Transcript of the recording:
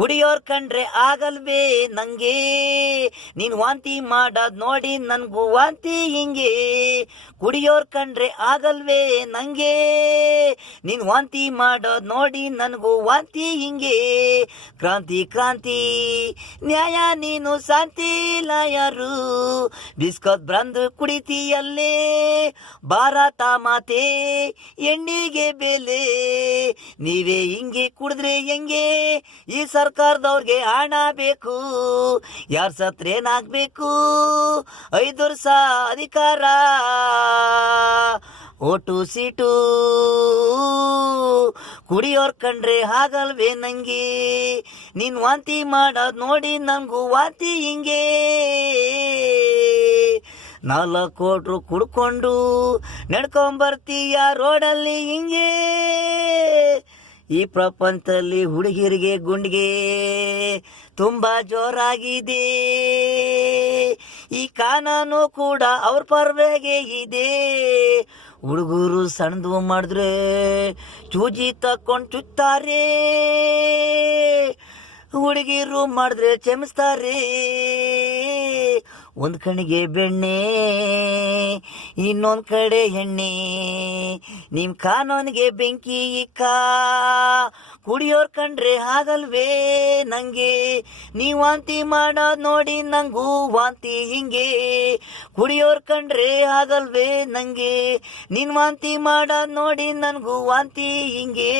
ಕುಡಿಯೋರ್ ಕಂಡ್ರೆ ಆಗಲ್ವೇ ನಂಗೆ, ನೀನ್ ವಾಂತಿ ಮಾಡೋದ್ ನೋಡಿ ನನ್ಗೂ ವಾಂತಿ ಹಿಂಗೆ. ಕುಡಿಯೋರ್ ಕಂಡ್ರೆ ಆಗಲ್ವೇ ನಂಗೆ, ನೀನ್ ವಾಂತಿ ಮಾಡೋದ್ ನೋಡಿ ನನ್ಗೂ ವಾಂತಿ ಹಿಂಗೆ. ಕ್ರಾಂತಿ ಕ್ರಾಂತಿ ನ್ಯಾಯ ನೀನು ಶಾಂತಿ ಲಾಯರು, ಬಿಸ್ಕೋತ್ ಬ್ರಂದು ಕುಡಿತೀಯಲ್ಲೇ ಭಾರತ ಮಾತೆ ಎಣ್ಣಿಗೆ ಬೆಲೆ. ನೀವೇ ಹಿಂಗೆ ಕುಡಿದ್ರೆ ಹೆಂಗೆ, ಈ ಸರ್ಕಾರದವ್ರಿಗೆ ಹಣ ಬೇಕು, ಯಾರ್ ಸತ್ರೇನಾಗ್ಬೇಕು, 5 ವರ್ಷ ಅಧಿಕಾರ, ಓಟು ಸೀಟು. ಕುಡಿಯೋರ್ ಕಂಡ್ರೆ ಆಗಲ್ವೇ ನಂಗೆ, ನೀನ್ ವಾಂತಿ ಮಾಡೋದ್ ನೋಡಿ ನಂಗೂ ವಾಂತಿ ಹಿಂಗೆ. 4 ಕೋಟಿ ಕುಡ್ಕೊಂಡು ನಡ್ಕೊಂಬರ್ತೀಯ ರೋಡಲ್ಲಿ ಹಿಂಗೆ. ಈ ಪ್ರಪಂಚದಲ್ಲಿ ಹುಡುಗಿರಿಗೆ ಗುಂಡಿಗೆ ತುಂಬಾ ಜೋರಾಗಿದೆ, ಈ ಕಾನೂನು ಕೂಡ ಅವ್ರ ಪರವಾಗಿ ಇದೆ. ಹುಡುಗರು ಸಣ್ಣದು ಮಾಡಿದ್ರೆ ಚೂಜಿ ತಕೊಂಡು ಚುತ್ತಾರೆ, ಹುಡುಗಿರು ಮಾಡಿದ್ರೆ ಕ್ಷಮಿಸ್ತಾರೆ. ಒಂದ್ ಕಣಿಗೆ ಬೆಣ್ಣೆ ಇನ್ನೊಂದ್ ಕಡೆ ಎಣ್ಣೆ, ನಿಮ್ ಕಾನೂನಿಗೆ ಬೆಂಕಿ ಇಕ್ಕ. ಕುಡಿಯೋರ್ ಕಂಡ್ರೆ ಆಗಲ್ವೇ ನಂಗೆ, ನೀವ್ ವಾಂತಿ ಮಾಡೋದ್ ನೋಡಿ ನಂಗೂ ವಾಂತಿ ಹಿಂಗೆ. ಕುಡಿಯೋರ್ ಕಂಡ್ರೆ ಆಗಲ್ವೇ ನಂಗೆ, ನೀನ್ ವಾಂತಿ ಮಾಡೋದ್ ನೋಡಿ ನನ್ಗೂ ವಾಂತಿ ಹಿಂಗೆ.